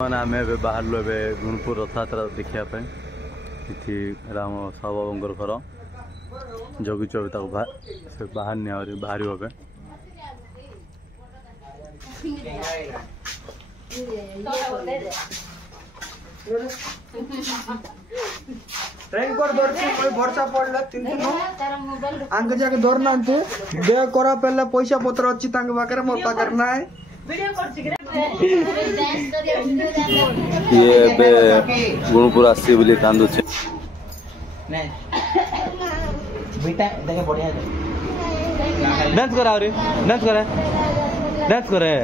आम बाहर गुणपुर रथयात्रा देखा इति राम साहबर घर जगीच से बाहर नहीं बाहर रेनकोट वर्षा पड़ला 3 दिन आंक जाके धरना देह करा पहले पैसा पत्र अच्छी पाखे मोर पाखे ना ये गुणपुर आसी बोली कांदु छे डांस करा रे डांस करे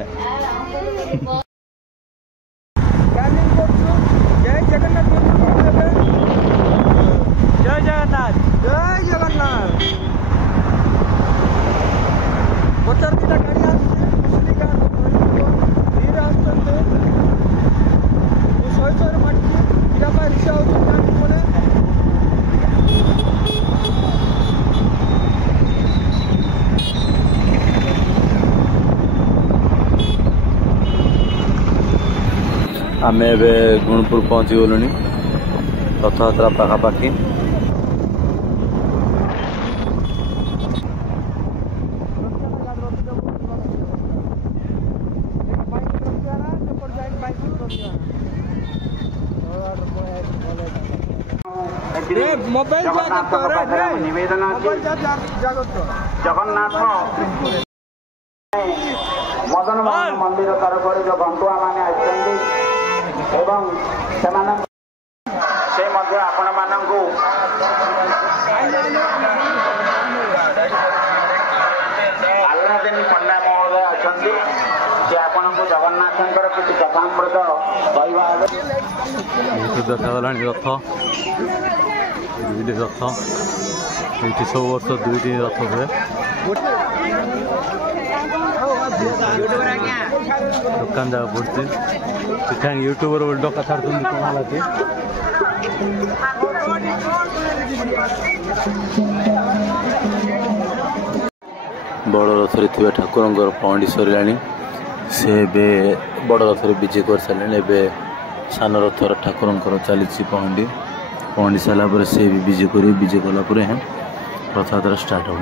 जय जगन्नाथ जय जगन्नाथ जय जगन्नाथ बचार दिटा गाड़ी आसुचे धीरे आसते शहे शहे माटी इरा पाए रिक्शा होने आम गुणपुर पहुँची गलु रथयात्रा पाखापाखि मोबाइल निवेदन जगन्नाथ मदन मोहन मंदिर तरफ जो बंधुआ मैंने आपण मानू आल्लादीन पंडा महोदय अच्छा से आपन को जगन्नाथ किसी कथामृत देखा रथ दुईटी रथ ये सब वर्ष दुईटी रथ हुए दुकान जगह पड़ती यूट्यूबर बोल डका छाड़ती कौन लगे बड़ रथरे थी ठाकुर पहंडी सरला से बड़ रथरे विजय कर सारे सान रथर ठाकुर चली पहंडी सारापर से भी विजय कलापर रथयात्रा स्टार्ट हो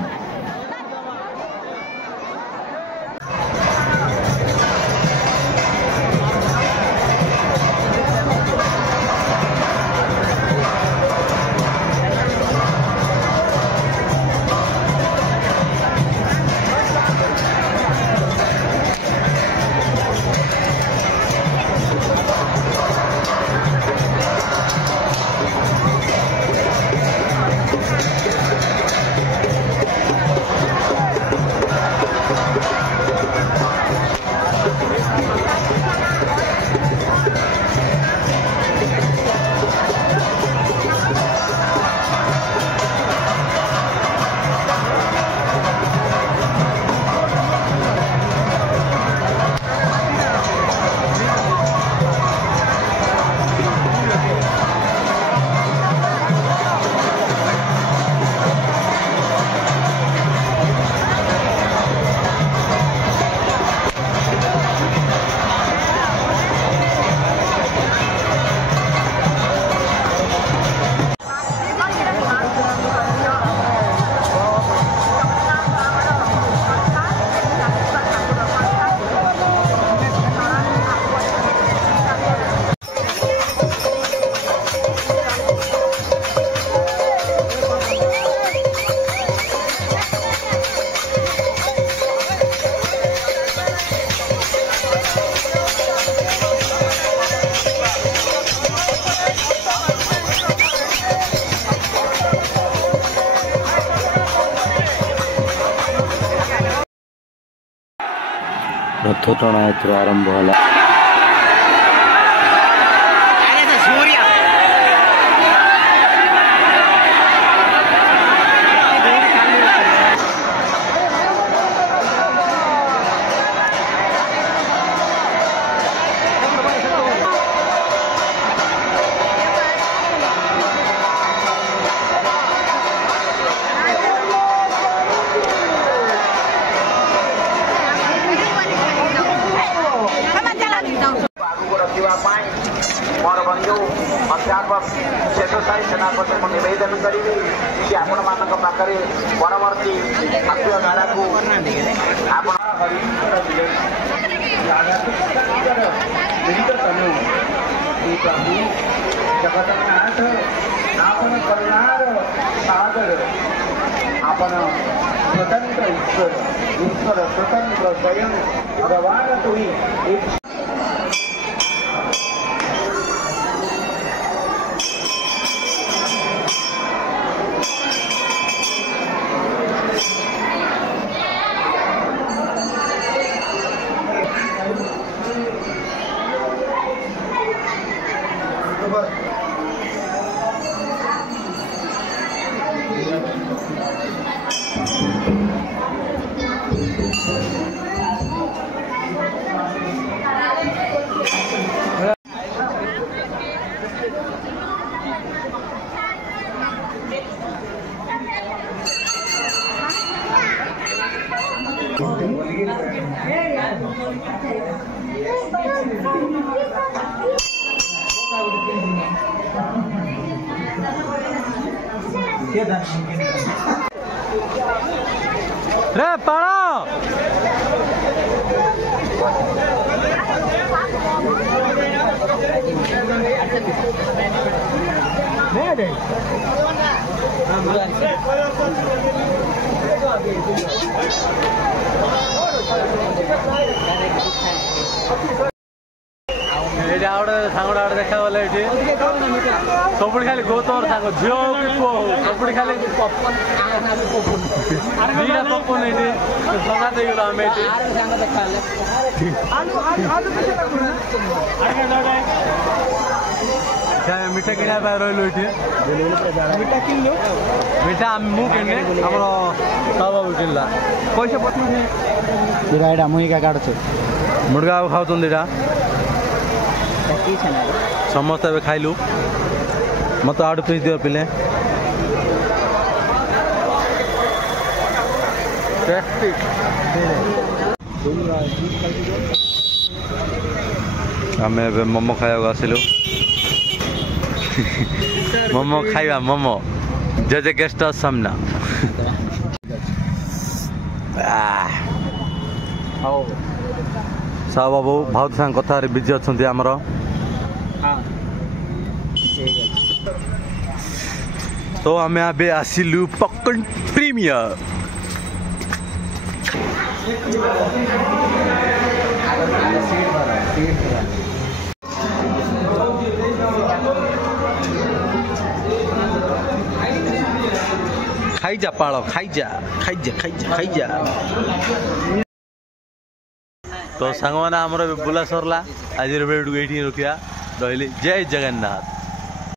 रथ टଣା आरंभ है। ପାଖରେ ପରବର୍ତ୍ତୀ ଖାଦ୍ୟ ଧାରାକୁ ଆପଣ ଜଗନ୍ନାଥ ଆପଣ କଲ୍ୟାଣ ସାଗର ଆପଣ स्वतंत्र ईश्वर स्वतंत्र स्वयं भगवान तुही रे पाड़ो सांगड़ा देखा गले सब खाली गौतम सांग झील हो कि पुआ हो सब खाली पपन ये सगा देगल आम मिठा किना रही मिठा मुझे आम बाबू किनला पैसा पठा मुझे काटुचे मुर्गा खाऊ समस्त खाइलु मत आड़ पीस दियो पिले आम मोमो खाया आसिलु मोमो खाइबा मोमो जे गेस्ट सामना साहु बाबू बहुत सांग कथा बिजी अच्छा आमर तो आम ए आसिलु पॉपकॉर्न प्रीमियर खाई जा पाड़ खाई जा खाई जा खाई जा खाई जा तो सांग मैंने आमर बुला सरला आज वीडियो ये रखा रही जय जगन्नाथ।